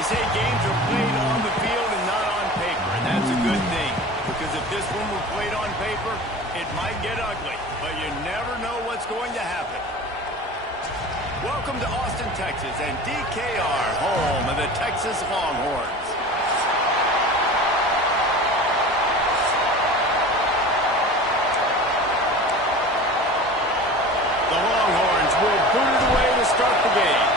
They say games are played on the field and not on paper, and that's a good thing. Because if this one were played on paper, it might get ugly, but you never know what's going to happen. Welcome to Austin, Texas, and DKR, home of the Texas Longhorns. The Longhorns will boot it away to start the game.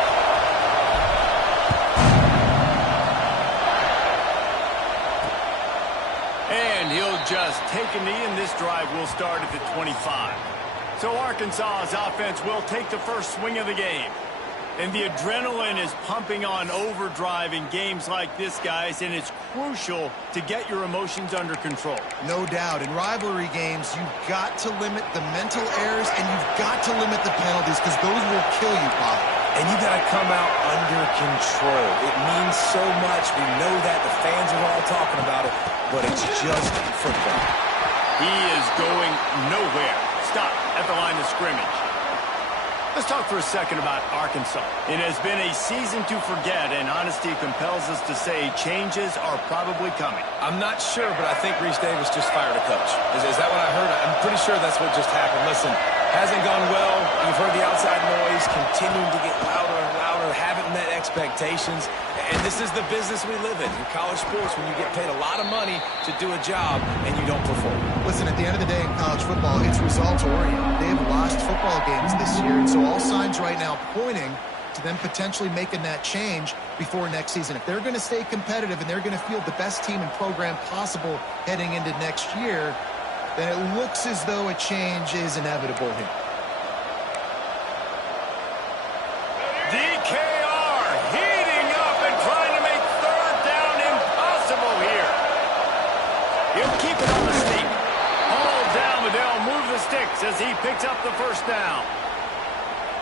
And he'll just take a knee, and this drive will start at the 25. So Arkansas's offense will take the first swing of the game. And the adrenaline is pumping on overdrive in games like this, guys, and it's crucial to get your emotions under control. No doubt. In rivalry games, you've got to limit the mental errors, and you've got to limit the penalties, because those will kill you, Bob. And you got to come out under control. It means so much. We know that. The fans are all talking about it, but it's just football. He is going nowhere. Stop at the line of scrimmage. Let's talk for a second about Arkansas. It has been a season to forget, and honesty compels us to say changes are probably coming. I'm not sure, but I think Reese Davis just fired a coach. Is that what I heard? I'm pretty sure that's what just happened. Listen, hasn't gone well. You've heard the outside noise continuing to get louder and louder, haven't met expectations. And this is the business we live in college sports, when you get paid a lot of money to do a job and you don't perform. Listen, at the end of the day in college football, it's results-oriented. They've lost football games this year, and so all signs right now pointing to them potentially making that change before next season. If they're going to stay competitive and they're going to field the best team and program possible heading into next year, then it looks as though a change is inevitable here. DKR heating up and trying to make third down impossible here. He'll keep it on the sneak. Hauled down, but they'll move the sticks as he picks up the first down.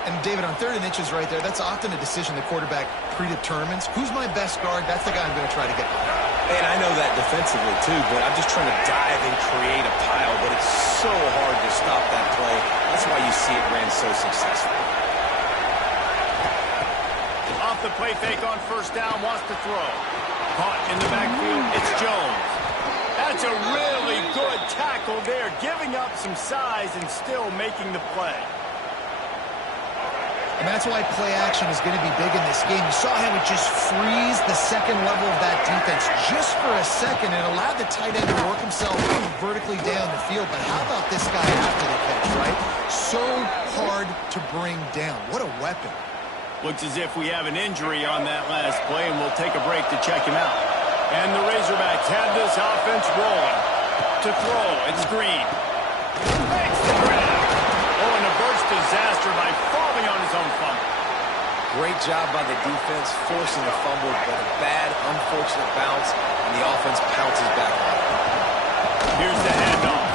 And, David, on 3rd and inches right there, that's often a decision the quarterback predetermines. Who's my best guard? That's the guy I'm going to try to get behind. And I know that defensively, too, but I'm just trying to dive and create a pile, but it's so hard to stop that play. That's why you see it ran so successful. Off the play fake on first down, wants to throw. Caught in the backfield, it's Jones. That's a really good tackle there, giving up some size and still making the play. And that's why play action is going to be big in this game. You saw how it just freeze the second level of that defense just for a second and allowed the tight end to work himself vertically down the field. But how about this guy after the catch, right? So hard to bring down. What a weapon. Looks as if we have an injury on that last play, and we'll take a break to check him out. And the Razorbacks have this offense rolling. To throw, it's Green. Makes the grab. Oh, and a burst disaster by falling on his own fumble. Great job by the defense, forcing the fumble, but a bad, unfortunate bounce, and the offense pounces back on it. Here's the handoff.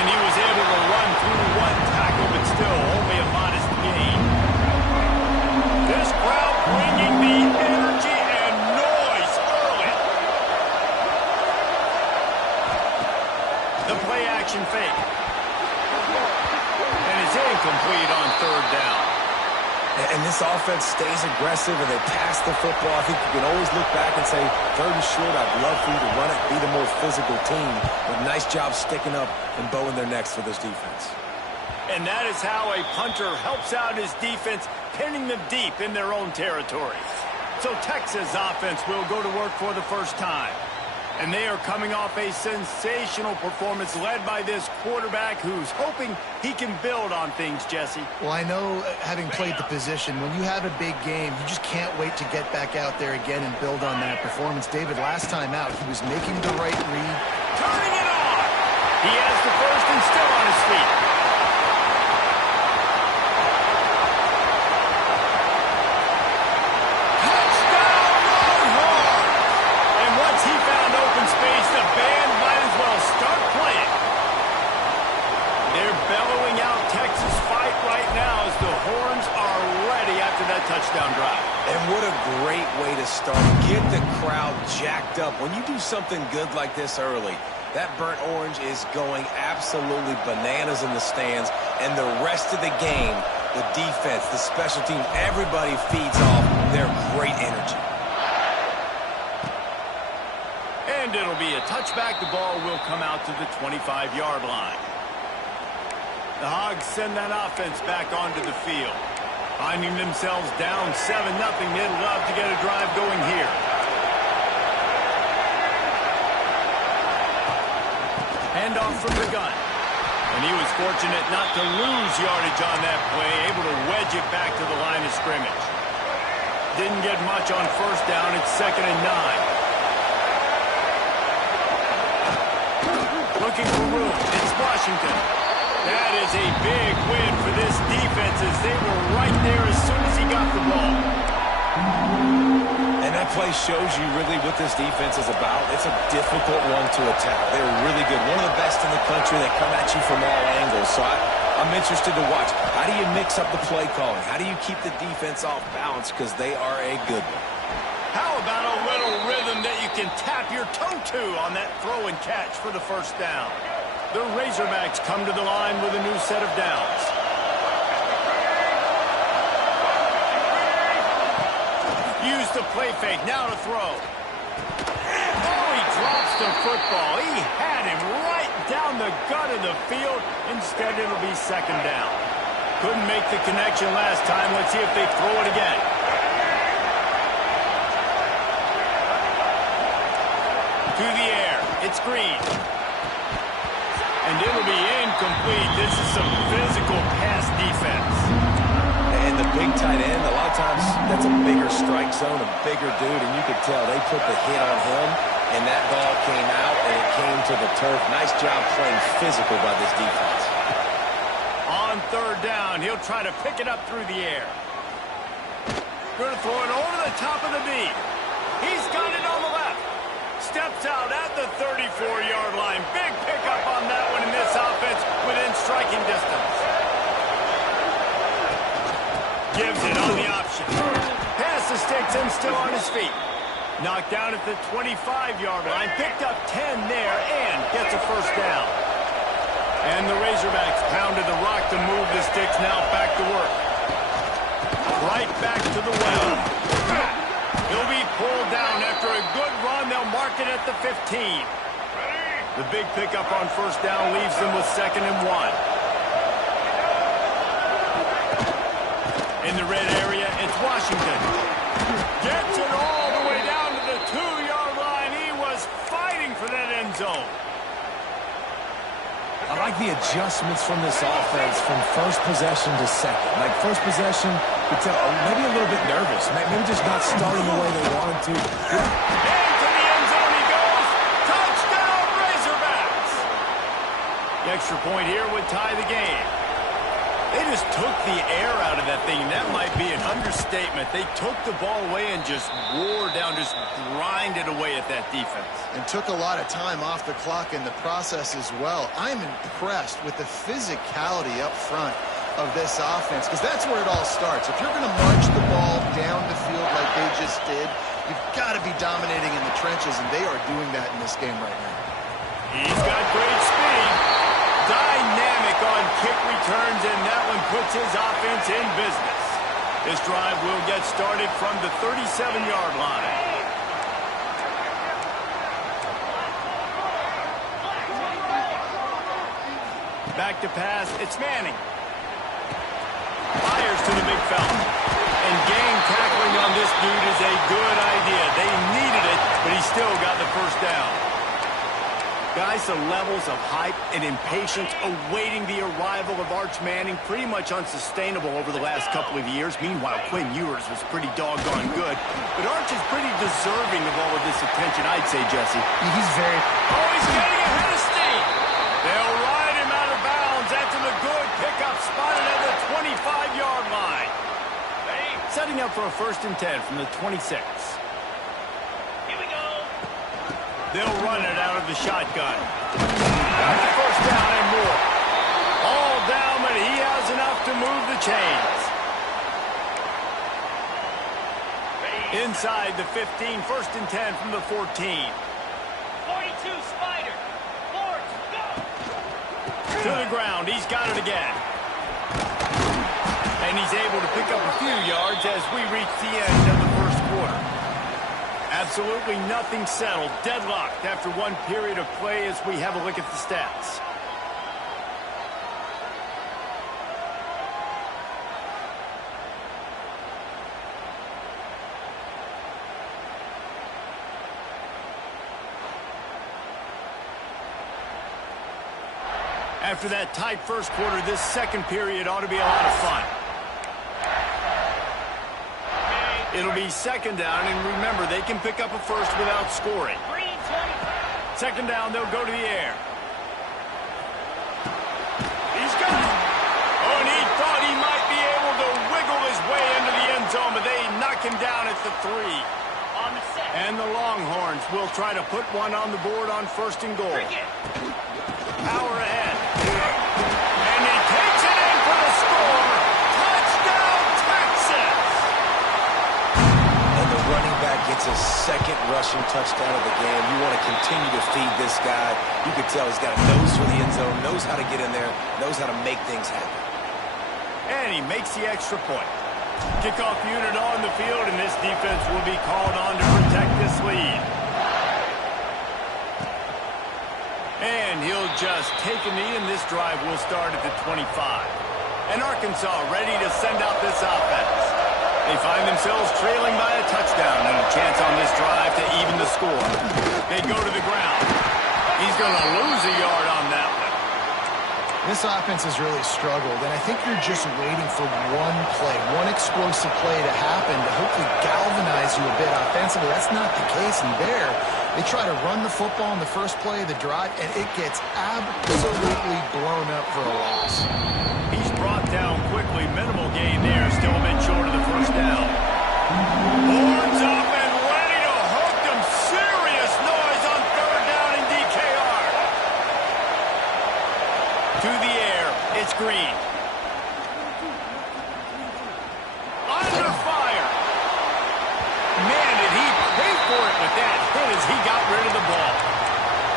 And he was able to run through one tackle, but still only a modest gain. This crowd bringing the energy and noise early. The play-action fake. And it's incomplete on 3rd down. And this offense stays aggressive, and they pass the football. I think you can always look back and say, 3rd and short, I'd love for you to run it, be the more physical team. But nice job sticking up and bowing their necks for this defense. And that is how a punter helps out his defense, pinning them deep in their own territory. So Texas offense will go to work for the first time. And they are coming off a sensational performance led by this quarterback who's hoping he can build on things, Jesse. Well, I know, having played the position, when you have a big game, you just can't wait to get back out there again and build on that performance. David, last time out, he was making the right read. Turning it on! He has the first and still on his feet. Touchdown drive. And what a great way to start. Get the crowd jacked up. When you do something good like this early, that burnt orange is going absolutely bananas in the stands, and the rest of the game the defense, the special teams, everybody feeds off their great energy. And it'll be a touchback. The ball will come out to the 25-yard line. The Hogs send that offense back onto the field. Finding themselves down 7-0. They'd love to get a drive going here. Handoff from the gun. And he was fortunate not to lose yardage on that play, able to wedge it back to the line of scrimmage. Didn't get much on first down. It's 2nd and 9. Looking for room. It's Washington. That is a big win for this defense as they were right there as soon as he got the ball. And that play shows you really what this defense is about. It's a difficult one to attack. They're really good. One of the best in the country. They come at you from all angles. So I'm interested to watch. How do you mix up the play calling? How do you keep the defense off balance? Because they are a good one. How about a little rhythm that you can tap your toe to on that throw and catch for the first down? The Razorbacks come to the line with a new set of downs. Use the play fake, now to throw. Oh, he drops the football. He had him right down the gut of the field. Instead, it'll be 2nd down. Couldn't make the connection last time. Let's see if they throw it again. To the air. It's Green. And it'll be incomplete. This is some physical pass defense. And the big tight end, a lot of times that's a bigger strike zone, a bigger dude, and you could tell they put the hit on him, and that ball came out, and it came to the turf. Nice job playing physical by this defense. On 3rd down, he'll try to pick it up through the air. Going to throw it over the top of the D. He's got it on the left. Steps out at the 34-yard line. Big pickup on that one in this offense within striking distance. Gives it on the option. Pass the sticks and still on his feet. Knocked down at the 25-yard line. Picked up 10 there and gets a first down. And the Razorbacks pounded the rock to move the sticks. Now back to work. Right back to the well. He'll be pulled down after a good run. They'll mark it at the 15. The big pickup on first down leaves them with 2nd and 1. In the red area, it's Washington. Gets it all the way down to the 2-yard line. He was fighting for that end zone. I like the adjustments from this offense from first possession to second. Like first possession, you could tell maybe a little bit nervous. Maybe just not starting the way they wanted to. Into the end zone he goes. Touchdown, Razorbacks. The extra point here would tie the game. They just took the air out of that thing. That might be an understatement. They took the ball away and just wore down, just grinded away at that defense. And took a lot of time off the clock in the process as well. I'm impressed with the physicality up front of this offense, because that's where it all starts. If you're going to march the ball down the field like they just did, you've got to be dominating in the trenches, and they are doing that in this game right now. He's got great speed. Dynamic on kick returns, and that one puts his offense in business. This drive will get started from the 37-yard line. Back to pass, it's Manning. Fires to the big fella. And gang tackling on this dude is a good idea. They needed it, but he still got the first down. Guys, the levels of hype and impatience awaiting the arrival of Arch Manning pretty much unsustainable over the last couple of years. Meanwhile, Quinn Ewers was pretty doggone good. But Arch is pretty deserving of all of this attention, I'd say, Jesse. He's very... Oh, he's getting ahead of steam. They'll ride him out of bounds after the good pickup spotted at the 25-yard line. Setting up for a 1st and 10 from the 26. They'll run it out of the shotgun. Got the first down and more. All down, but he has enough to move the chains. Inside the 15, 1st and 10 from the 14. 42, Spider. Force, go! To the ground, he's got it again. And he's able to pick up a few yards as we reach the end of the first quarter. Absolutely nothing settled. Deadlocked after one period of play as we have a look at the stats. After that tight first quarter, this second period ought to be a lot of fun. It'll be second down, and remember, they can pick up a first without scoring. Second down, they'll go to the air. He's got it. Oh, and he thought he might be able to wiggle his way into the end zone, but they knock him down at the 3. On the set. And the Longhorns will try to put one on the board on first and goal. Power ahead. And he takes it in for the score. Touchdown, Texas! And the running back gets a second rushing touchdown of the game. You want to continue to feed this guy. You can tell he's got a nose for the end zone, knows how to get in there, knows how to make things happen. And he makes the extra point. Kickoff unit on the field, and this defense will be called on to protect this lead. And he'll just take a knee, and this drive will start at the 25. And Arkansas ready to send out this offense. They find themselves trailing by a touchdown and a chance on this drive to even the score. They go to the ground. He's going to lose a yard on that one. This offense has really struggled, and I think you're just waiting for one play, one explosive play to happen to hopefully galvanize you a bit offensively. That's not the case, and there, they try to run the football in the first play of the drive, and it gets absolutely blown up for a loss. He's brought down quickly. Minimal gain there, still a bit short of the first down. Horns up and ready to hook them. Serious noise on third down in DKR. To the air, it's Green. Under fire. Man, did he pay for it with that hit as he got rid of the ball.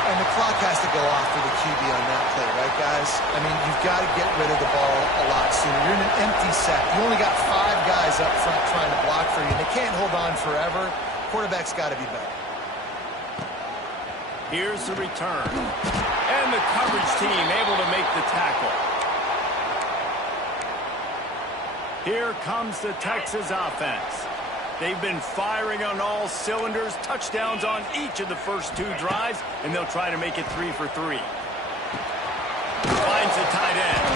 And the clock has to go off for the QB on that play, right, guys? I mean, you've got to get rid of the ball a lot sooner. You're in an empty set. You only got 5 guys up front trying to block for you. They can't hold on forever. Quarterback's got to be better. Here's the return. And the coverage team able to make the tackle. Here comes the Texas offense. They've been firing on all cylinders, touchdowns on each of the first 2 drives, and they'll try to make it 3 for 3. Finds the tight end.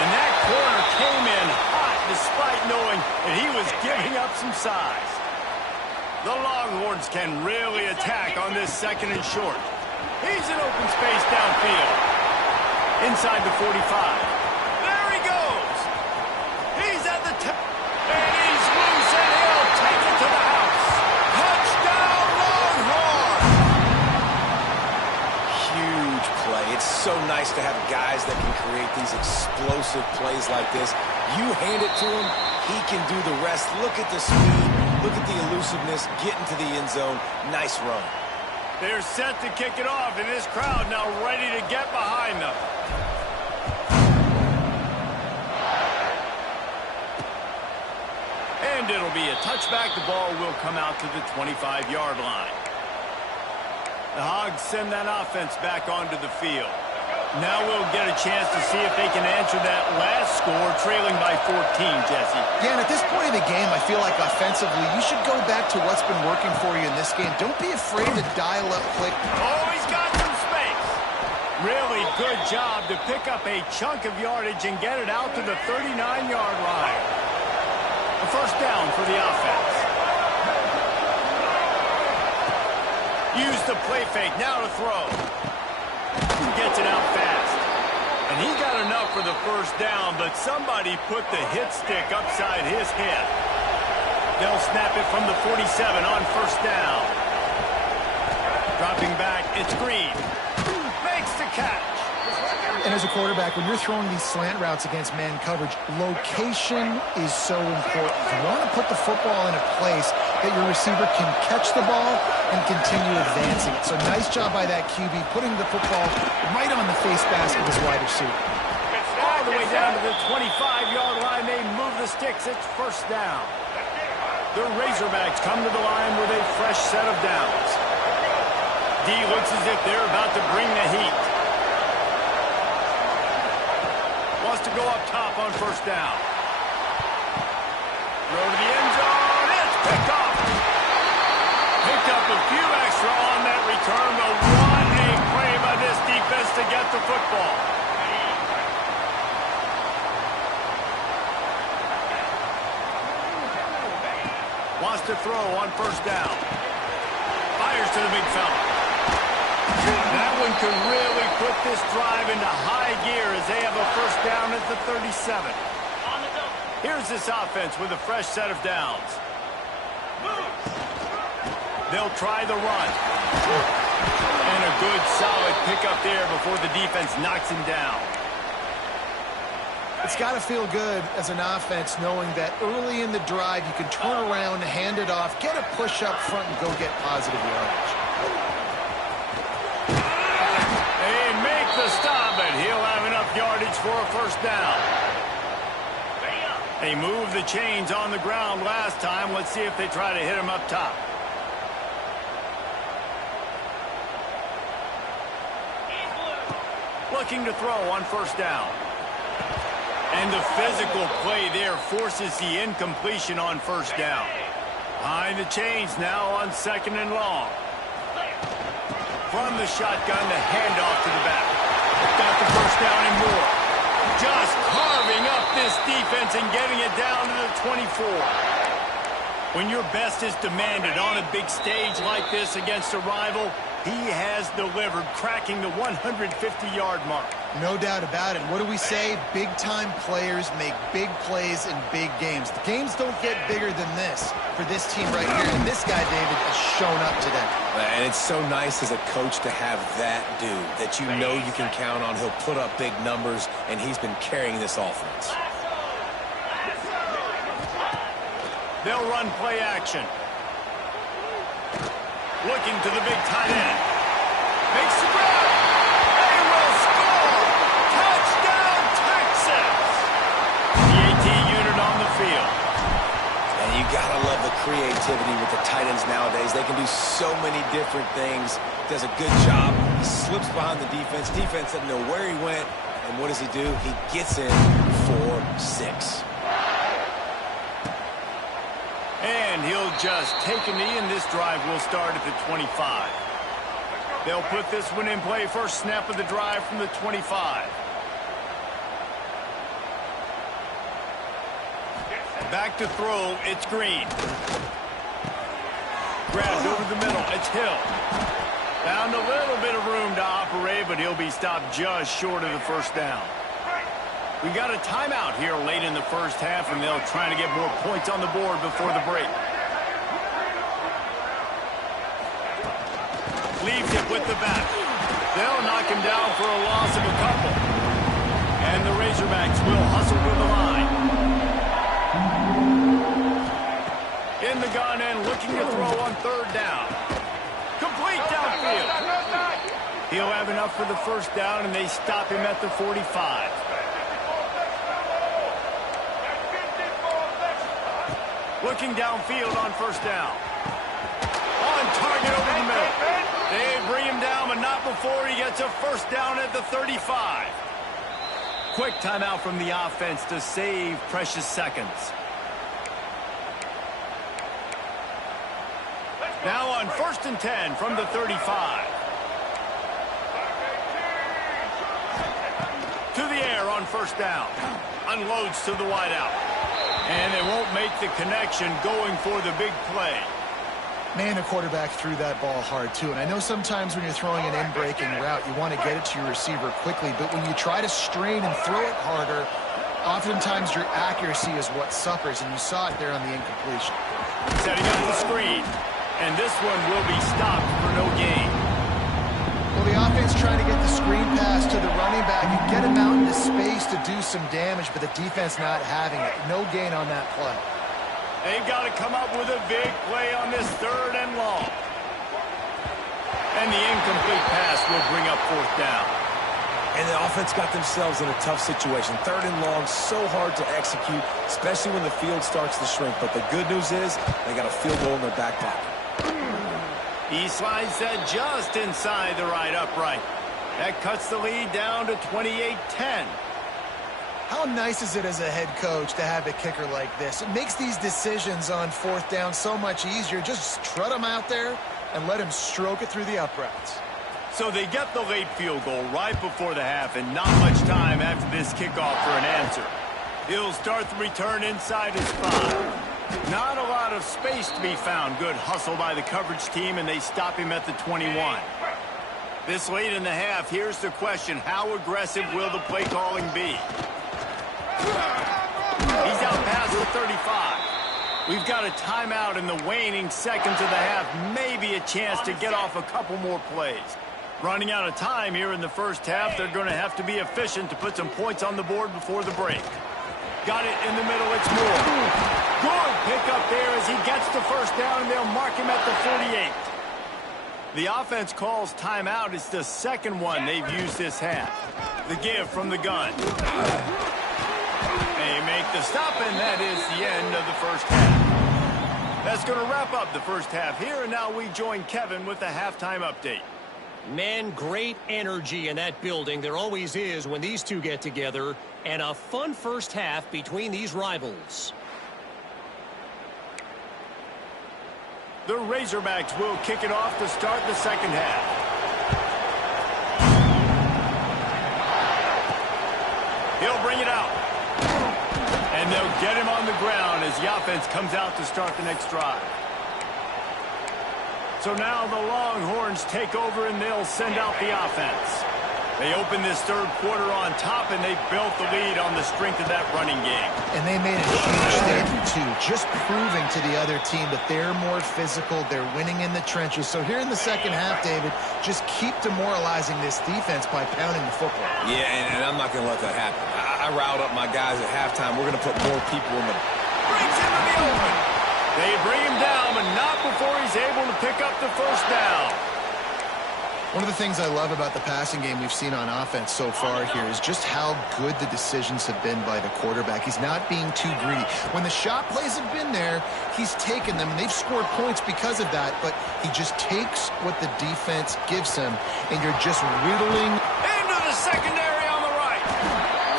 And that corner came in hot despite knowing that he was giving up some size. The Longhorns can really attack on this second and short. He's in open space downfield. Inside the 45. There he goes. He's at the top. And he's loose, and he'll take it to the house. Touchdown, Longhorns! Huge play. It's so nice to have guys that can create these explosive plays like this. You hand it to him, he can do the rest. Look at the speed. Look at the elusiveness. Get into the end zone. Nice run. They're set to kick it off, and this crowd now ready to get behind them. And it'll be a touchback. The ball will come out to the 25-yard line. The Hogs send that offense back onto the field. Now we'll get a chance to see if they can answer that last score, trailing by 14, Jesse. Yeah, and at this point in the game, I feel like offensively, you should go back to what's been working for you in this game. Don't be afraid to dial up quick. Oh, he's got some space. Really good job to pick up a chunk of yardage and get it out to the 39-yard line. A first down for the offense. Use the play fake, now to throw. Gets it out fast. And he got enough for the first down, but somebody put the hit stick upside his head. They'll snap it from the 47 on first down. Dropping back, it's Green. Makes the catch. And as a quarterback, when you're throwing these slant routes against man coverage, location is so important. You want to put the football in a place that your receiver can catch the ball and continue advancing it. So nice job by that QB, putting the football right on the face mask of his wide receiver. all the way down to the 25-yard line. They move the sticks. It's first down. The Razorbacks come to the line with a fresh set of downs. D looks as if they're about to bring the heat. Wants to go up top on first down. Throw to the end zone. It's picked up. Picked up a few extra on that return, but what a play by this defense to get the football. Wants to throw on first down. Fires to the big fella. That one could really put this drive into high gear as they have a first down at the 37. Here's this offense with a fresh set of downs. They'll try the run. And a good, solid pickup there before the defense knocks him down. It's got to feel good as an offense knowing that early in the drive you can turn around, hand it off, get a push up front, and go get positive yardage. They make the stop, and he'll have enough yardage for a first down. They moved the chains on the ground last time. Let's see if they try to hit him up top. Looking to throw on first down. And the physical play there forces the incompletion on first down. Behind the chains now on second and long. From the shotgun, the handoff to the back. Got the first down and more. Just carving up this defense and getting it down to the 24. When your best is demanded on a big stage like this against a rival, he has delivered, cracking the 150-yard mark. No doubt about it. What do we say? Big-time players make big plays in big games. The games don't get bigger than this for this team right here. And this guy, David, has shown up today. And it's so nice as a coach to have that dude that you know you can count on. He'll put up big numbers, and he's been carrying this offense. They'll run play action. Looking to the big tight end. Makes the grab. They will score. Touchdown, Texas. The AT unit on the field. And you gotta love the creativity with the tight ends nowadays. They can do so many different things. Does a good job. He slips behind the defense. Defense doesn't know where he went. And what does he do? He gets in for 6. And he'll just take a knee, and this drive will start at the 25. They'll put this one in play. First snap of the drive from the 25. Back to throw. It's Green. Grabbed over the middle. It's Hill. Found a little bit of room to operate, but he'll be stopped just short of the first down. We got a timeout here late in the first half, and they'll try to get more points on the board before the break. Leaves it with the back. They'll knock him down for a loss of a couple. And the Razorbacks will hustle to the line. In the gun and looking to throw on third down. Complete downfield. He'll have enough for the first down, and they stop him at the 45. Looking downfield on first down. On target over the middle. They bring him down, but not before he gets a first down at the 35. Quick timeout from the offense to save precious seconds. Now on first and 10 from the 35. To the air on first down. Unloads to the wideout. And they won't make the connection going for the big play. Man, the quarterback threw that ball hard, too. And I know sometimes when you're throwing an in-breaking route, you want to get it to your receiver quickly. But when you try to strain and throw it harder, oftentimes your accuracy is what suffers. And you saw it there on the incompletion. Setting up the screen. And this one will be stopped for no gain. Well, the offense trying to get the screen pass to the running back. You get him out into space to do some damage, but the defense not having it. No gain on that play. They've got to come up with a big play on this third and long. And the incomplete pass will bring up fourth down. And the offense got themselves in a tough situation. 3rd and long, so hard to execute, especially when the field starts to shrink. But the good news is they got a field goal in their back pocket. He slides that just inside the right upright. That cuts the lead down to 28-10. How nice is it as a head coach to have a kicker like this? It makes these decisions on 4th down so much easier. Just trot him out there and let him stroke it through the uprights. So they get the late field goal right before the half, and not much time after this kickoff for an answer. He'll start the return inside his 5. Not a lot of space to be found. Good hustle by the coverage team, and they stop him at the 21. This late in the half, here's the question. How aggressive will the play calling be? He's out past the 35. We've got a timeout in the waning seconds of the half. Maybe a chance to get off a couple more plays. Running out of time here in the first half. They're going to have to be efficient to put some points on the board before the break. Got it in the middle. It's Moore. Good pickup there as he gets the first down, and they'll mark him at the 48. The offense calls timeout. It's the second one they've used this half. The give from the gun. They make the stop, and that is the end of the first half. That's going to wrap up the first half here, and now we join Kevin with the halftime update. Man, great energy in that building. There always is when these two get together, and a fun first half between these rivals. The Razorbacks will kick it off to start the second half. He'll bring it out. And they'll get him on the ground as the offense comes out to start the next drive. So now the Longhorns take over, and they'll send out the offense. They open this third quarter on top, and they built the lead on the strength of that running game. And they made a huge statement, too, just proving to the other team that they're more physical, they're winning in the trenches. So here in the second half, David, just keep demoralizing this defense by pounding the football. Yeah, and I'm not going to let that happen. I riled up my guys at halftime. We're going to put more people in the... Brings him to the open. They bring him down, but not before he's able to pick up the first down. One of the things I love about the passing game we've seen on offense so far here is just how good the decisions have been by the quarterback. He's not being too greedy. When the shot plays have been there, he's taken them, and they've scored points because of that, but he just takes what the defense gives him, and you're just whittling. Into the secondary on the right.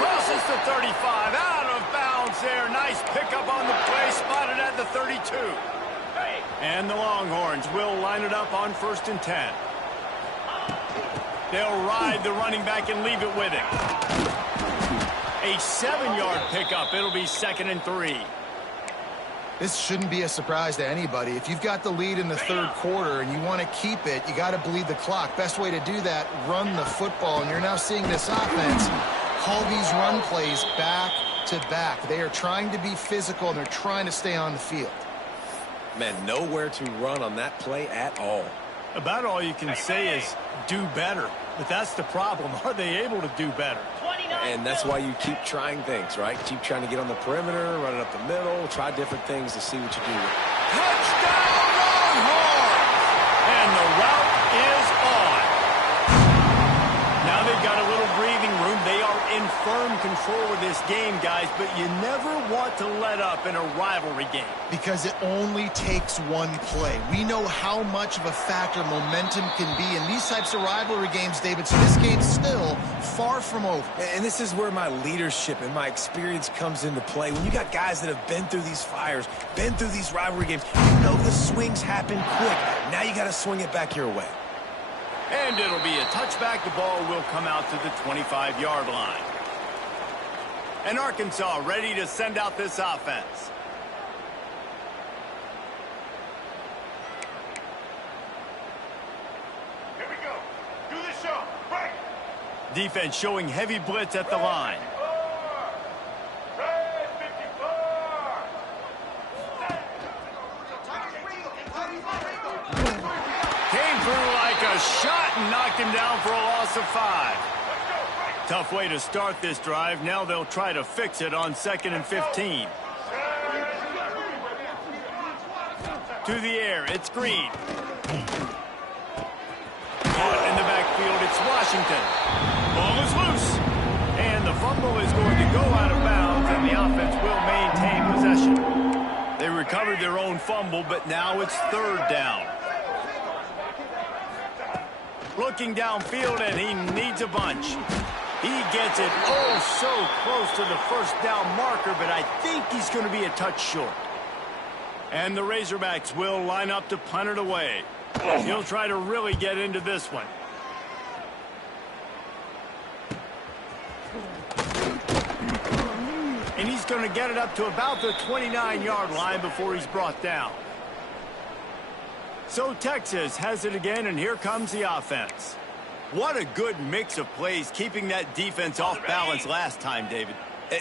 Crosses the 35. Out of bounds there. Nice pickup on the play. Spotted at the 32. And the Longhorns will line it up on 1st and 10. They'll ride the running back and leave it with him. A 7-yard pickup. It'll be 2nd and 3. This shouldn't be a surprise to anybody. If you've got the lead in the third quarter and you want to keep it, you got to bleed the clock. Best way to do that, run the football. And you're now seeing this offense call these run plays back to back. They are trying to be physical, and they're trying to stay on the field. Man, nowhere to run on that play at all. About all you can say is do better. But that's the problem. Are they able to do better? And that's why you keep trying things, right? Keep trying to get on the perimeter, run it up the middle, try different things to see what you do. Touchdown, Longhorns! And the route is on. Now they've got a little breathing room. They are in firm control of this game, guys, but you never want to let up in a rivalry game. Because it only takes one play. We know how much of a factor momentum can be in these types of rivalry games, David, so this game's still far from over. And this is where my leadership and my experience comes into play. When you got guys that have been through these fires, been through these rivalry games, you know the swings happen quick. Now you got to swing it back your way. And it'll be a touchback. The ball will come out to the 25-yard line. And Arkansas ready to send out this offense. Here we go. Do the show. Right. Defense showing heavy blitz at the line. Red 54. Came through like a shot and knocked him down for a loss of 5. Tough way to start this drive. Now they'll try to fix it on 2nd and 15. To the air, it's Green. Caught in the backfield, it's Washington. Ball is loose. fumble is going to go out of bounds, and the offense will maintain possession. They recovered their own fumble, but now it's third down. Looking downfield, and he needs a bunch. He gets it so close to the first down marker, but I think he's going to be a touch short. And the Razorbacks will line up to punt it away. He'll try to really get into this one. And he's going to get it up to about the 29-yard line before he's brought down. So Texas has it again, and here comes the offense. What a good mix of plays, keeping that defense off balance last time, David.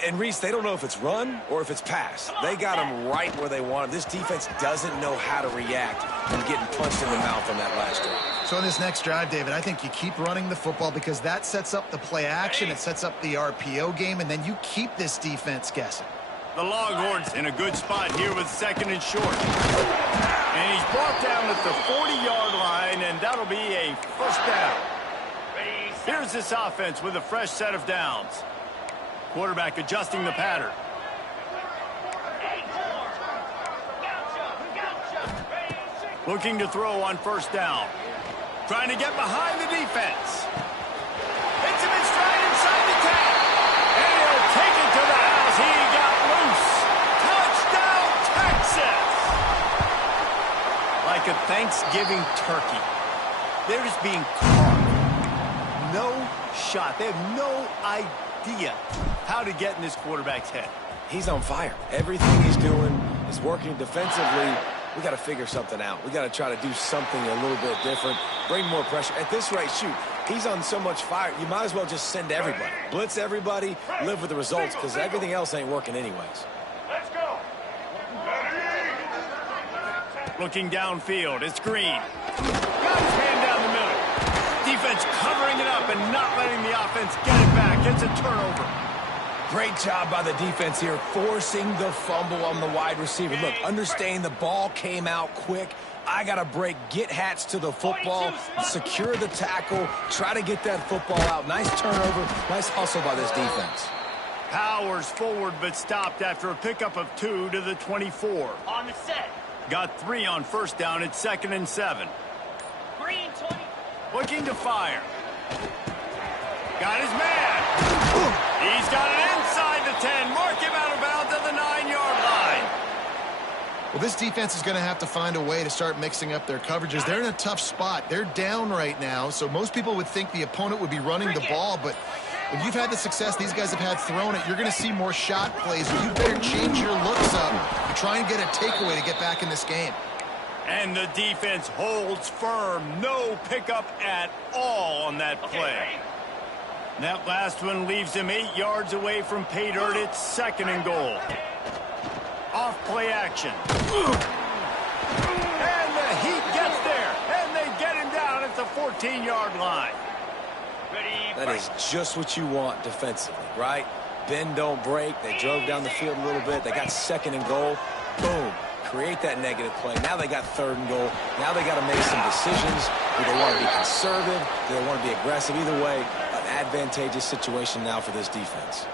And Reese, they don't know if it's run or if it's pass. They got them right where they want them. This defense doesn't know how to react when getting punched in the mouth on that last drive. So in this next drive, David, I think you keep running the football because that sets up the play action, it sets up the RPO game, and then you keep this defense guessing. The Longhorns in a good spot here with second and short. And he's brought down at the 40-yard line, and that'll be a first down. Here's this offense with a fresh set of downs. Quarterback adjusting the pattern. Looking to throw on first down. Trying to get behind the defense. Hits him in stride inside the 10. And he'll take it to the house. He got loose. Touchdown, Texas! Like a Thanksgiving turkey. They're just being carved. No shot. They have no idea how to get in this quarterback's head. He's on fire. Everything he's doing is working defensively. We got to figure something out. We got to try to do something a little bit different. Bring more pressure. At this rate, shoot, he's on so much fire. You might as well just send everybody. Blitz everybody, live with the results, because everything else ain't working anyways. Let's go. Looking downfield, it's Green. Got his hand down the middle. Defense covering it up and not letting the offense get it back. It's a turnover. Great job by the defense here, forcing the fumble on the wide receiver. Look, understand the ball came out quick. I got to break, get Hats to the football, secure the tackle, try to get that football out. Nice turnover, nice hustle by this defense. Powers forward, but stopped after a pickup of 2 to the 24. On the set. Got 3 on first down at 2nd and 7. Green 20. Looking to fire. Got his man. He's got it inside the 10. Mark him out of bounds at the 9-yard line. Well, this defense is going to have to find a way to start mixing up their coverages. They're in a tough spot. They're down right now, so most people would think the opponent would be running the ball, but if you've had the success these guys have had throwing it, you're going to see more shot plays. You better change your looks up and try and get a takeaway to get back in this game. And the defense holds firm. No pickup at all on that play. That last one leaves him 8 yards away from pay dirt. It's 2nd and goal. Off play action. And the Heat gets there. And they get him down at the 14-yard line. That is just what you want defensively, right? Bend, don't break. They drove down the field a little bit. They got 2nd and goal. Boom. Create that negative play. Now they got 3rd and goal. Now they got to make some decisions. Do they want to be conservative? Do they want to be aggressive? Either way, an advantageous situation now for this defense.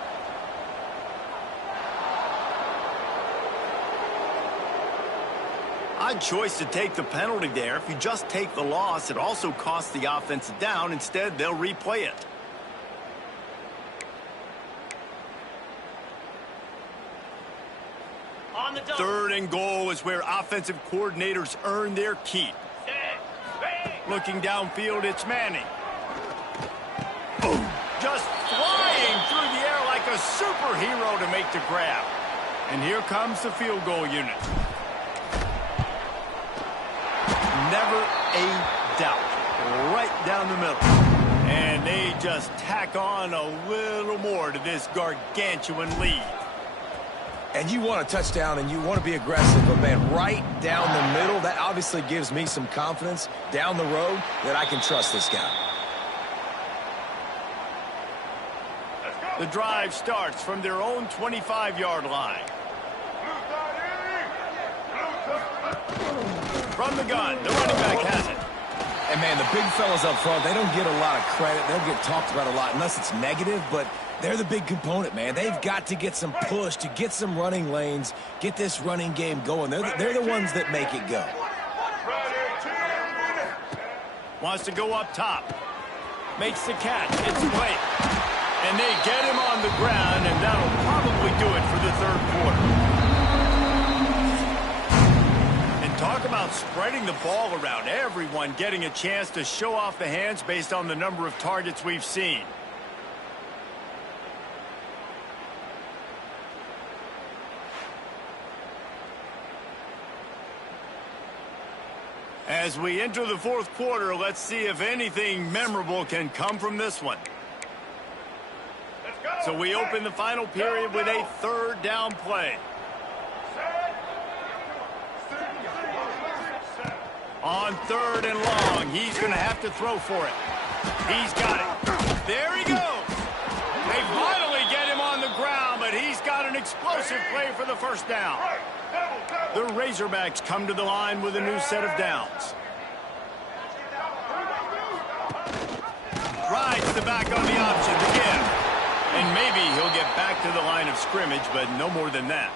Odd choice to take the penalty there. If you just take the loss, it also costs the offense down. Instead, they'll replay it. On the double. 3rd and goal is where offensive coordinators earn their keep. Looking downfield, it's Manning. Just flying through the air like a superhero to make the grab. And here comes the field goal unit. Never a doubt. Right down the middle. And they just tack on a little more to this gargantuan lead. And you want a touchdown and you want to be aggressive, but man, right down the middle, that obviously gives me some confidence down the road that I can trust this guy. The drive starts from their own 25-yard line. From the gun, the running back has it. And, man, the big fellas up front, they don't get a lot of credit. They'll get talked about a lot unless it's negative, but they're the big component, man. They've got to get some push to get some running lanes, get this running game going. They're the ones that make it go. Wants to go up top. Makes the catch. It's late. And they get him on the ground, and that'll probably do it for the third quarter. Talk about spreading the ball around. Everyone getting a chance to show off the hands based on the number of targets we've seen. As we enter the fourth quarter, let's see if anything memorable can come from this one. So we open the final period with a third down play. On third and long, he's going to have to throw for it. He's got it. There he goes. They finally get him on the ground, but he's got an explosive play for the first down. The Razorbacks come to the line with a new set of downs. Rides the back on the option to give. And maybe he'll get back to the line of scrimmage, but no more than that.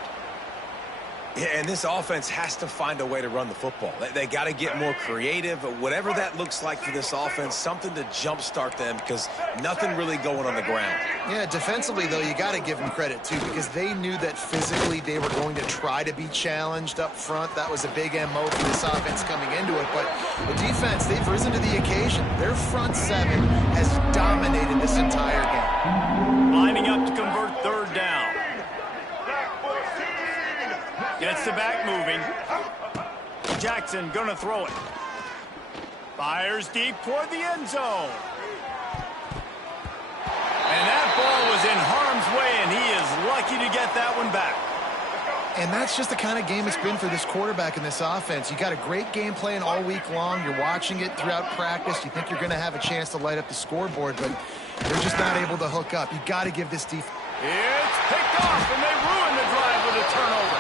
Yeah, and this offense has to find a way to run the football. They got to get more creative, whatever that looks like for this offense, something to jumpstart them because nothing really going on the ground. Yeah, defensively, though, you got to give them credit, too, because they knew that physically they were going to try to be challenged up front. That was a big MO for this offense coming into it. But the defense, they've risen to the occasion. Their front seven has dominated this entire game. Lining up to convert third down. Gets the back moving. Jackson gonna throw it. Fires deep toward the end zone. And that ball was in harm's way, and he is lucky to get that one back. And that's just the kind of game it's been for this quarterback in this offense. You got a great game plan all week long. You're watching it throughout practice. You think you're going to have a chance to light up the scoreboard, but they're just not able to hook up. You got to give this defense. It's picked off, and they ruin the drive with a turnover.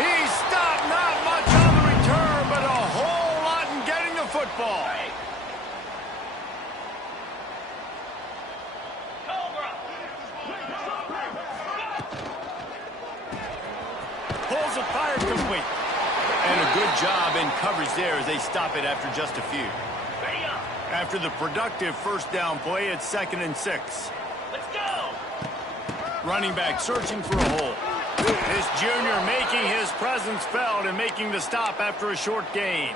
He stopped not much on the return, but a whole lot in getting the football. Pulls it, fired complete. And a good job in coverage there as they stop it after just a few. After the productive first down play, it's 2nd and 6. Let's go. Running back searching for a hole. This junior making his presence felt and making the stop after a short gain.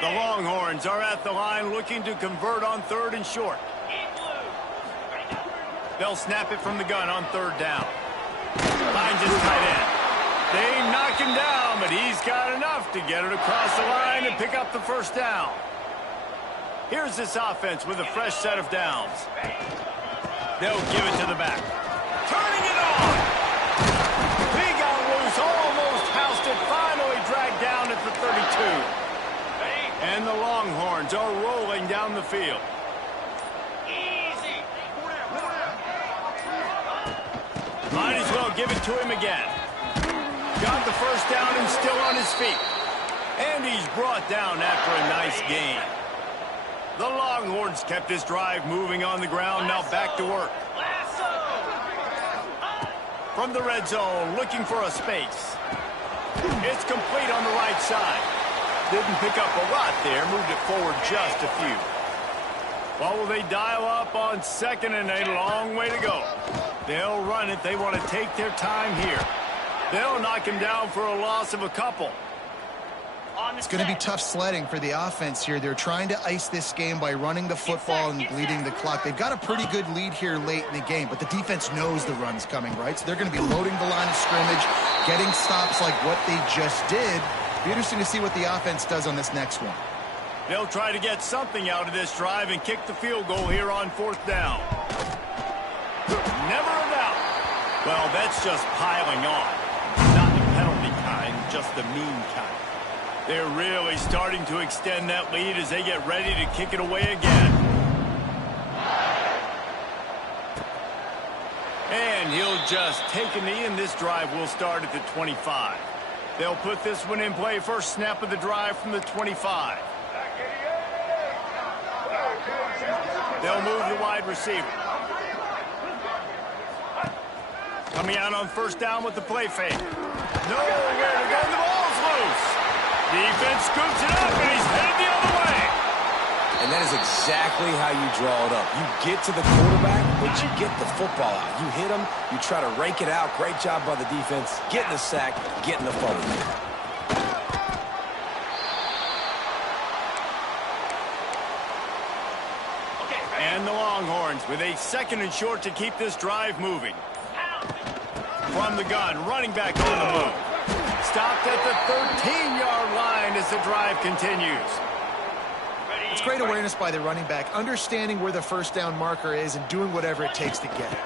The Longhorns are at the line looking to convert on 3rd and short. They'll snap it from the gun on 3rd down. Finds his tight end. They knock him down, but he's got enough to get it across the line and pick up the first down. Here's this offense with a fresh set of downs. They'll give it to the back. Turning it on. He got loose, almost housed it, finally dragged down at the 32. And the Longhorns are rolling down the field. Easy. Might as well give it to him again. Got the first down and still on his feet. And he's brought down after a nice gain. The Longhorns kept this drive moving on the ground, now back to work. From the red zone, looking for a space. It's complete on the right side. Didn't pick up a lot there, moved it forward just a few. Well, will they dial up on 2nd and a long way to go? They'll run it. They want to take their time here. They'll knock him down for a loss of a couple. It's going to be tough sledding for the offense here. They're trying to ice this game by running the football and bleeding the clock. They've got a pretty good lead here late in the game, but the defense knows the run's coming, right? So they're going to be loading the line of scrimmage, getting stops like what they just did. Be interesting to see what the offense does on this next one. They'll try to get something out of this drive and kick the field goal here on 4th down. Never a doubt. Well, that's just piling on. Not the penalty kind, just the mean kind. They're really starting to extend that lead as they get ready to kick it away again. And he'll just take a knee, and this drive will start at the 25. They'll put this one in play first snap of the drive from the 25. They'll move the wide receiver. Coming out on first down with the play fake. Nowhere to go. The ball's loose. Defense scoops it up, and he's headed the other way. And that is exactly how you draw it up. You get to the quarterback, but you get the football out. You hit him, you try to rake it out. Great job by the defense. Getting the sack, getting the fumble. And the Longhorns with a 2nd and short to keep this drive moving. From the gun, running back on the move. Stopped at the 13-yard line as the drive continues. It's great awareness by the running back, understanding where the first down marker is and doing whatever it takes to get it.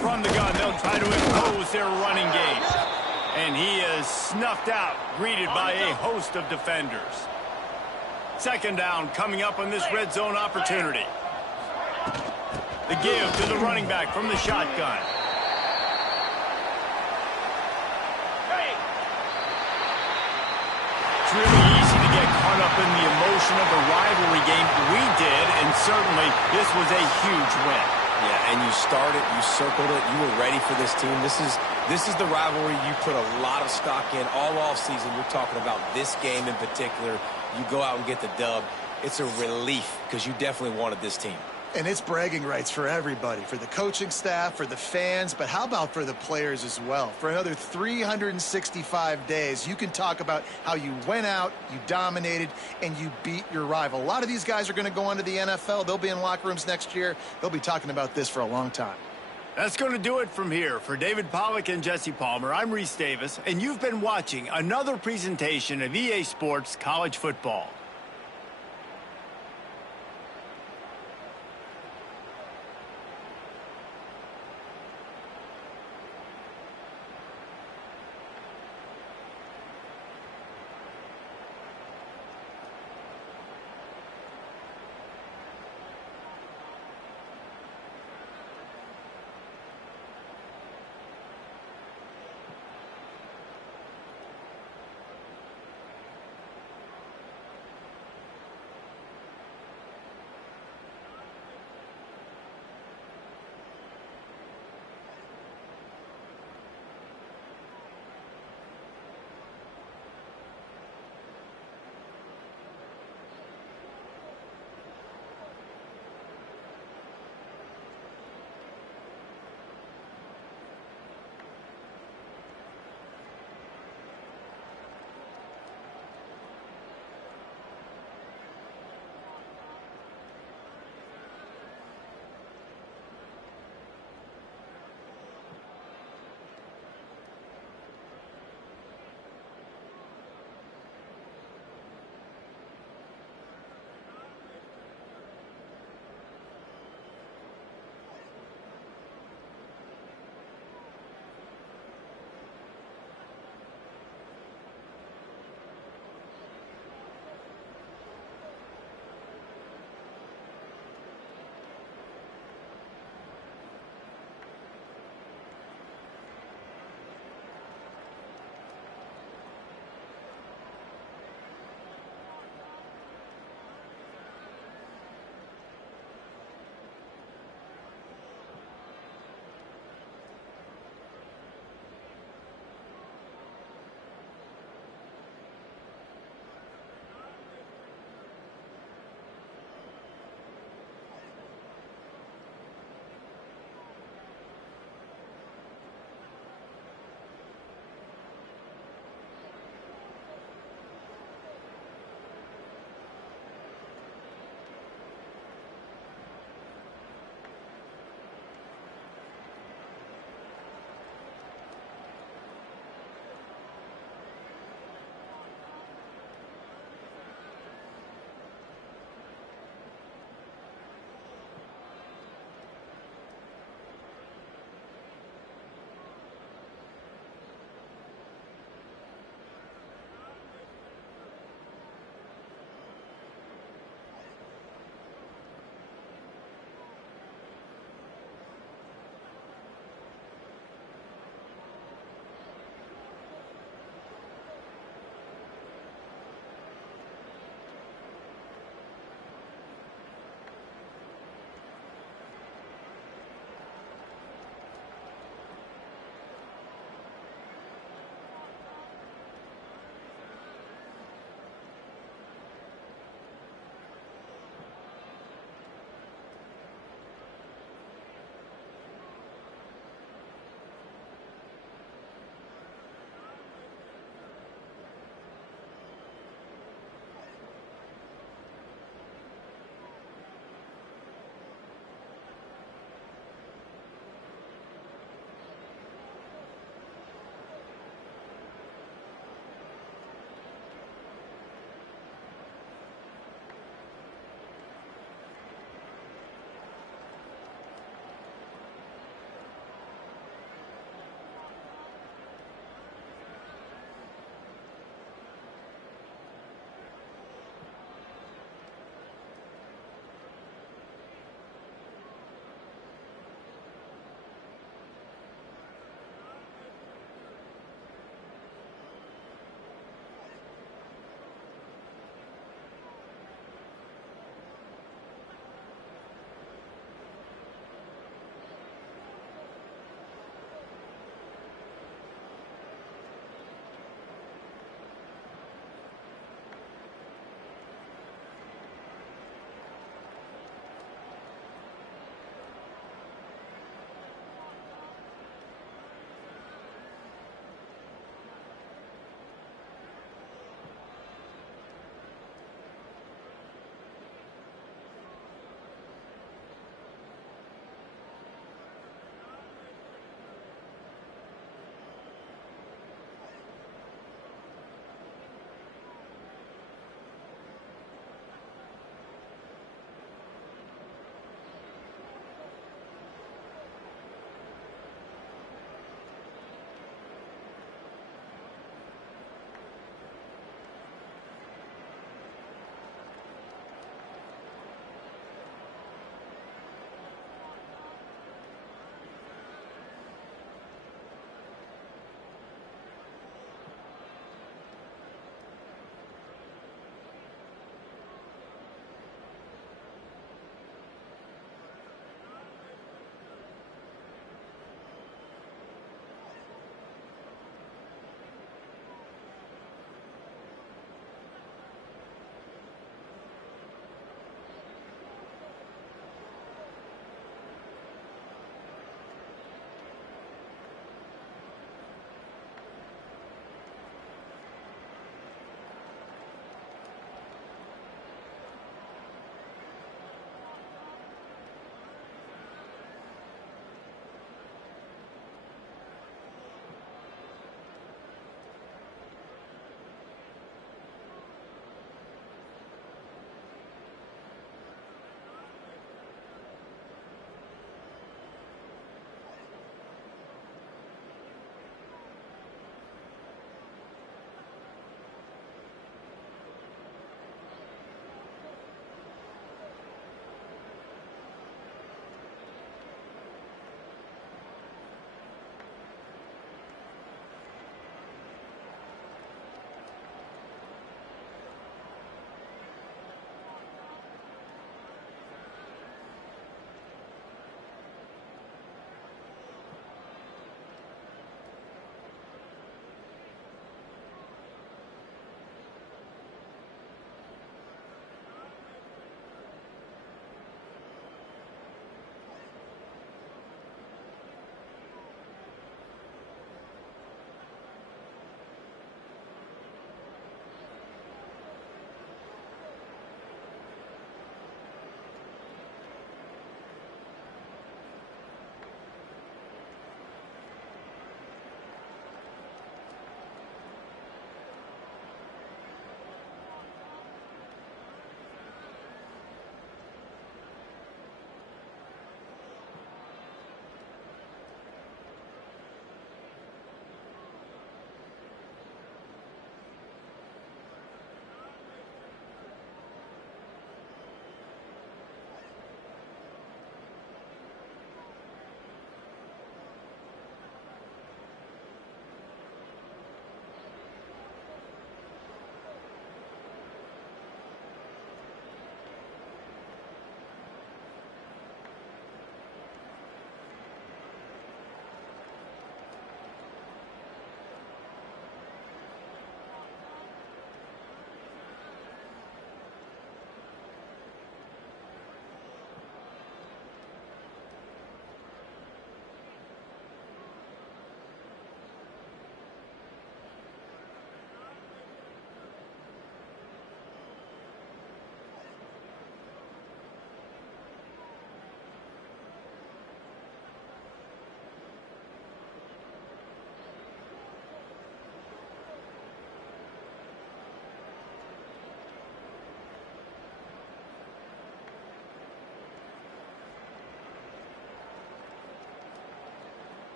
From the gun, they'll try to impose their running game. And he is snuffed out, greeted by a host of defenders. 2nd down coming up on this red zone opportunity. The give to the running back from the shotgun. It's really easy to get caught up in the emotion of a rivalry game. We did, and certainly this was a huge win. Yeah, and you started, you circled it, you were ready for this team. This is the rivalry you put a lot of stock in all offseason. You're talking about this game in particular. You go out and get the dub. It's a relief because you definitely wanted this team. And it's bragging rights for everybody, for the coaching staff, for the fans, but how about for the players as well? For another 365 days, you can talk about how you went out, you dominated, and you beat your rival. A lot of these guys are going to go on to the NFL. They'll be in locker rooms next year. They'll be talking about this for a long time. That's going to do it from here. For David Pollack and Jesse Palmer, I'm Reese Davis, and you've been watching another presentation of EA Sports College Football.